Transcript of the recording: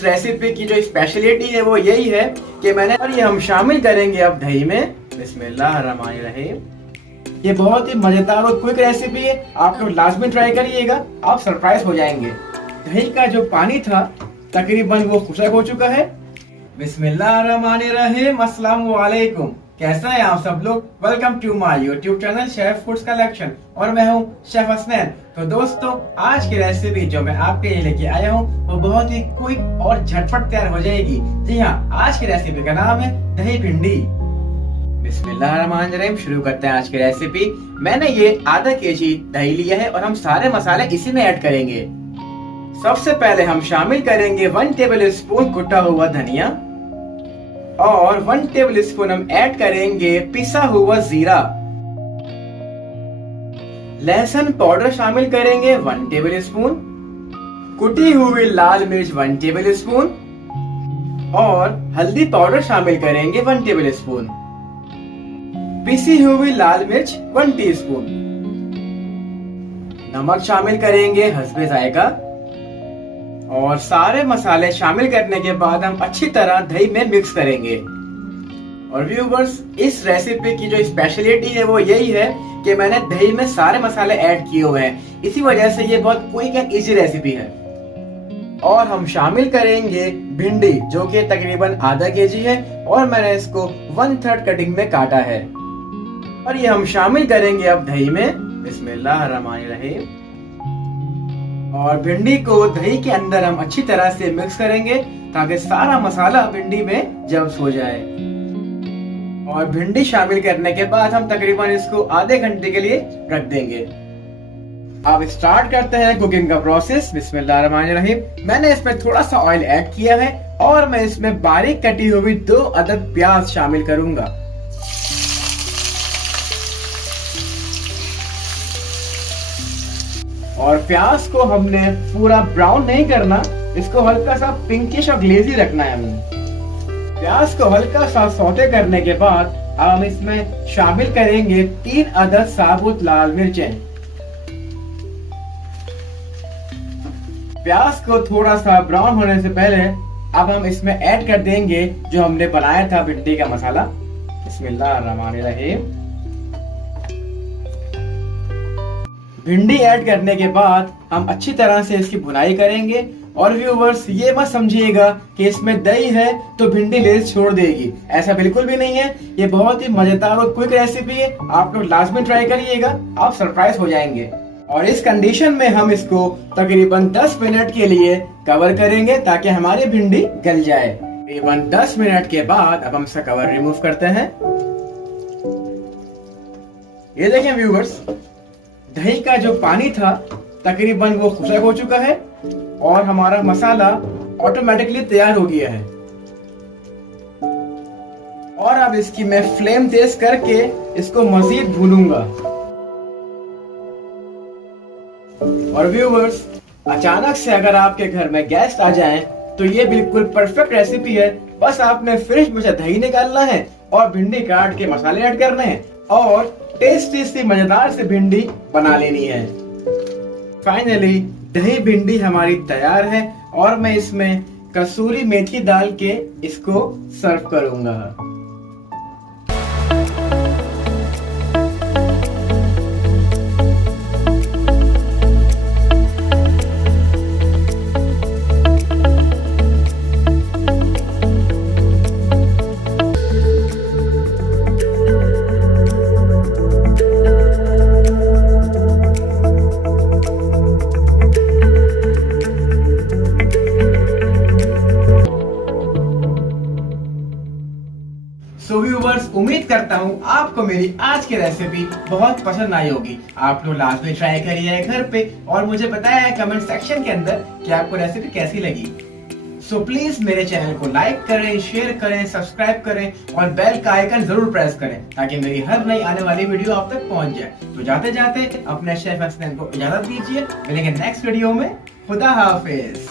इस रेसिपी की जो स्पेशलिटी है वो यही है कि और ये हम शामिल करेंगे अब दही में। बिस्मिल्लाहिर्रहमानिर्रहीम। ये बहुत ही मजेदार और क्विक रेसिपी है, आप लोग लाजमी ट्राई करिएगा, आप सरप्राइज हो जाएंगे। दही का जो पानी था तकरीबन वो खुशक हो चुका है। बिस्मिल्लाहिर्रहमानिर्रहीम। अस्सलाम वालेकुम, कैसा है आप सब लोग। Welcome to my YouTube channel chef foods collection और मैं हूं शेफ हसनैन। तो दोस्तों, आज की रेसिपी जो मैं आपके लिए लेके आया हूं वो बहुत ही क्विक और झटपट तैयार हो जाएगी। जी हाँ, आज की रेसिपी का नाम है दही भिंडी। बिस्मिल्लाहिर्रहमानिर्रहीम। शुरू करते हैं आज की रेसिपी। मैंने ये आधा केजी दही लिया है और हम सारे मसाले इसी में ऐड करेंगे। सबसे पहले हम शामिल करेंगे 1 टेबल स्पून कुटा हुआ धनिया और 1 टेबल स्पून हम ऐड करेंगे पिसा हुआ जीरा। लहसुन पाउडर शामिल करेंगे 1 टेबल स्पून, कुटी हुई लाल मिर्च 1 टेबल स्पून और हल्दी पाउडर शामिल करेंगे 1 टेबल स्पून, पिसी हुई लाल मिर्च 1 टीस्पून, नमक शामिल करेंगे हस्बे जायका और सारे मसाले शामिल करने के बाद हम अच्छी तरह दही में मिक्स करेंगे। और व्यूवर्स, इस रेसिपी की जो स्पेशलिटी है वो यही है कि मैंने दही में सारे मसाले ऐड किए हुए हैं, इसी वजह से ये बहुत क्विक एंड इजी रेसिपी है। और हम शामिल करेंगे भिंडी जो कि तकरीबन आधा केजी है और मैंने इसको 1/3 कटिंग में काटा है और ये हम शामिल करेंगे अब दही में। बिस्मिल्लाहिर्रहमानिर्रहीम। और भिंडी को दही के अंदर हम अच्छी तरह से मिक्स करेंगे ताकि सारा मसाला भिंडी में जब्स हो जाए। और भिंडी शामिल करने के बाद हम तकरीबन इसको आधे घंटे के लिए रख देंगे। अब स्टार्ट करते हैं कुकिंग का प्रोसेस। बिस्मिल्लाहिर्रहमानिर्रहीम। मैंने इसमें थोड़ा सा ऑयल ऐड किया है और मैं इसमें बारीक कटी हुई 2 अदद प्याज शामिल करूंगा। और प्याज को हमने पूरा ब्राउन नहीं करना, इसको हल्का सा पिंकिश और ग्लेजी रखना है हमें। प्याज को हल्का सा सौते करने के बाद अब हम इसमें शामिल करेंगे 3 अदद साबुत लाल मिर्चें। प्याज को थोड़ा सा ब्राउन होने से पहले अब हम इसमें ऐड कर देंगे जो हमने बनाया था भिंडी का मसाला। बिस्मिल्लाहिर्रहमानिर्रहीम। भिंडी ऐड करने के बाद हम अच्छी तरह से इसकी भुनाई करेंगे। और व्यूवर्स, ये मत समझिएगा कि इसमें दही है तो भिंडी लेज छोड़ देगी, ऐसा बिल्कुल भी नहीं है। ये बहुत ही मजेदार और क्विक रेसिपी है, आप लोग लाजमी ट्राई करिएगा, आप सरप्राइज हो जाएंगे। और इस कंडीशन में हम इसको तकरीबन 10 मिनट के लिए कवर करेंगे ताकि हमारी भिंडी गल जाए। तकरीबन 10 मिनट के बाद अब हम इसका कवर रिमूव करते हैं। ये देखें व्यूवर्स, दही का जो पानी था तकरीबन वो खुशक हो चुका है और हमारा मसाला ऑटोमेटिकली तैयार हो गया है। और अब इसकी मैं फ्लेम तेज करके इसको मजीद भूनूंगा। और व्यूवर्स, अचानक से अगर आपके घर में गेस्ट आ जाएं तो ये बिल्कुल परफेक्ट रेसिपी है। बस आपने फ्रिज में से दही निकालना है और भिंडी काट के मसाले ऐड करने हैं और टेस्टी सी मजेदार से भिंडी बना लेनी है। फाइनली दही भिंडी हमारी तैयार है और मैं इसमें कसूरी मेथी डाल के इसको सर्व करूंगा। सो व्यूवर्स, उम्मीद करता हूँ आपको मेरी आज की रेसिपी बहुत पसंद आई होगी। आप लोग लाजमी ट्राई करिए घर पे और मुझे बताया है कमेंट सेक्शन के अंदर कि आपको रेसिपी कैसी लगी। सो प्लीज मेरे चैनल को लाइक करें, शेयर करें, सब्सक्राइब करें और बेल का आइकन जरूर प्रेस करें ताकि मेरी हर नई आने वाली वीडियो आप तक पहुंच जाए। तो जाते जाते अपने शेफ हसनैन को इजाजत दीजिए, मिलेंगे नेक्स्ट वीडियो में। खुदा हाफिज।